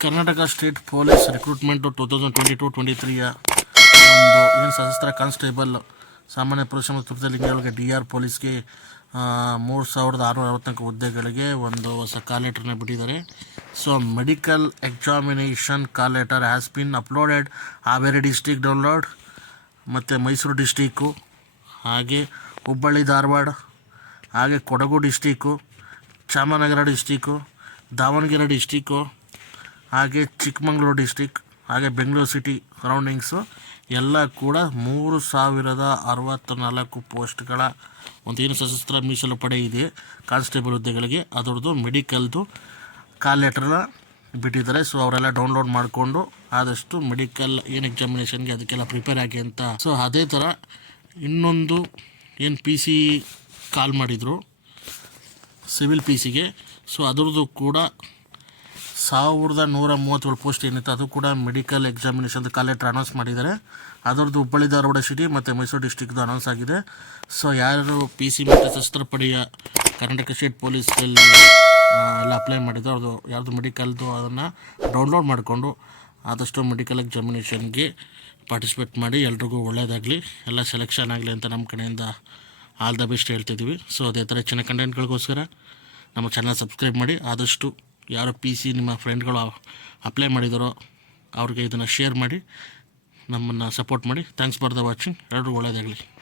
Karnataka state police recruitment two thousand twenty to twenty ಒಂದು ಏನು ಸಶಸ್ತ್ರ ಕಾನ್ಸ್ಟೇಬಲ್ ಸಾಮಾನ್ಯ ಪುರುಷ ಮತ್ತು ತೃತೀಯ ಲಿಂಗಿಗಳಿಗೆ ಡಿ ಆರ್ ಪೊಲೀಸ್ಗೆ ಮೂರು ಸಾವಿರದ ಆರುನೂರ ಅರವತ್ನಾಲ್ಕು ಹುದ್ದೆಗಳಿಗೆ ಒಂದು ಹೊಸ ಕಾಲ್ ಲೆಟರ್ನ ಬಿಟ್ಟಿದ್ದಾರೆ. So medical examination call letter has been uploaded Haveri district download ಮತ್ತು ಮೈಸೂರು ಡಿಸ್ಟಿಕ್ಕು ಹಾಗೆ ಹುಬ್ಬಳ್ಳಿ ಧಾರವಾಡ ಹಾಗೆ Kodagu district Chamarajanagar district Davanagere district ಹಾಗೆ ಚಿಕ್ಕಮಗಳೂರು ಡಿಸ್ಟಿಕ್ ಹಾಗೆ ಬೆಂಗಳೂರು ಸಿಟಿ ಸರೌಂಡಿಂಗ್ಸು ಎಲ್ಲ ಕೂಡ ಮೂರು ಸಾವಿರದ ಅರವತ್ತ ನಾಲ್ಕು ಪೋಸ್ಟ್ಗಳ ಒಂದು ಏನು ಸಶಸ್ತ್ರ ಮೀಸಲು ಪಡೆ ಇದೆ. ಕಾನ್ಸ್ಟೇಬಲ್ ಹುದ್ದೆಗಳಿಗೆ ಅದರದ್ದು ಮೆಡಿಕಲ್ದು ಕಾಲ್ ಲೆಟ್ರನ್ನ ಬಿಟ್ಟಿದ್ದಾರೆ. ಸೊ ಅವರೆಲ್ಲ ಡೌನ್ಲೋಡ್ ಮಾಡಿಕೊಂಡು ಆದಷ್ಟು ಮೆಡಿಕಲ್ ಏನು ಎಕ್ಸಾಮಿನೇಷನ್ಗೆ ಅದಕ್ಕೆಲ್ಲ ಪ್ರಿಪೇರ್ ಆಗಿ ಅಂತ. ಸೊ ಅದೇ ಥರ ಇನ್ನೊಂದು ಏನು ಪಿ ಸಿ ಕಾಲ್ ಮಾಡಿದರು ಸಿವಿಲ್ ಪಿ ಸಿಗೆ ಸೊ ಅದರದ್ದು ಕೂಡ ಸಾವಿರದ ನೂರ ಮೂವತ್ತೇಳು ಪೋಸ್ಟ್ ಏನಿತ್ತು, ಅದು ಕೂಡ ಮೆಡಿಕಲ್ ಎಕ್ಸಾಮಿನೇಷನ್ ಲೆಟ್ರ್ ಅನೌನ್ಸ್ ಮಾಡಿದ್ದಾರೆ. ಅದರದ್ದು ಹುಬ್ಬಳ್ಳಿ ಧಾರವಾಡ ಸಿಟಿ ಮತ್ತು ಮೈಸೂರು ಡಿಸ್ಟಿಕ್ದು ಅನೌನ್ಸ್ ಆಗಿದೆ. ಸೊ ಯಾರು ಪಿ ಸಿ ಮತ್ತು ಶಸ್ತ್ರ ಪಡೆಯ ಕರ್ನಾಟಕ ಸ್ಟೇಟ್ ಪೊಲೀಸಲ್ಲಿ ಎಲ್ಲ ಅಪ್ಲೈ ಮಾಡಿದ್ರು ಅವ್ರದ್ದು ಯಾರ್ದು ಮೆಡಿಕಲ್ದು ಅದನ್ನು ಡೌನ್ಲೋಡ್ ಮಾಡಿಕೊಂಡು ಆದಷ್ಟು ಮೆಡಿಕಲ್ ಎಕ್ಸಾಮಿನೇಷನ್ಗೆ ಪಾರ್ಟಿಸಿಪೇಟ್ ಮಾಡಿ ಎಲ್ರಿಗೂ ಒಳ್ಳೆಯದಾಗಲಿ ಎಲ್ಲ ಸೆಲೆಕ್ಷನ್ ಆಗಲಿ ಅಂತ ನಮ್ಮ ಕಡೆಯಿಂದ ಆಲ್ ದ ಬೆಸ್ಟ್ ಹೇಳ್ತಿದ್ದೀವಿ ಸೊ ಅದೇ ಥರ ಹೆಚ್ಚಿನ ಕಂಟೆಂಟ್ಗಳಿಗೋಸ್ಕರ ನಮ್ಮ ಚಾನಲ್ ಸಬ್ಸ್ಕ್ರೈಬ್ ಮಾಡಿ, ಆದಷ್ಟು ಯಾರು ಪಿ ಸಿ ನಿಮ್ಮ ಫ್ರೆಂಡ್ಗಳು ಅಪ್ಲೈ ಮಾಡಿದಾರೋ, ಅವ್ರಿಗೆ ಇದನ್ನು ಶೇರ್ ಮಾಡಿ, ನಮ್ಮನ್ನು ಸಪೋರ್ಟ್ ಮಾಡಿ. ಥ್ಯಾಂಕ್ಸ್ ಫಾರ್ ದ ವಾಚಿಂಗ್ ಎಲ್ಲರೂ ಒಳ್ಳೆಯದಾಗಲಿ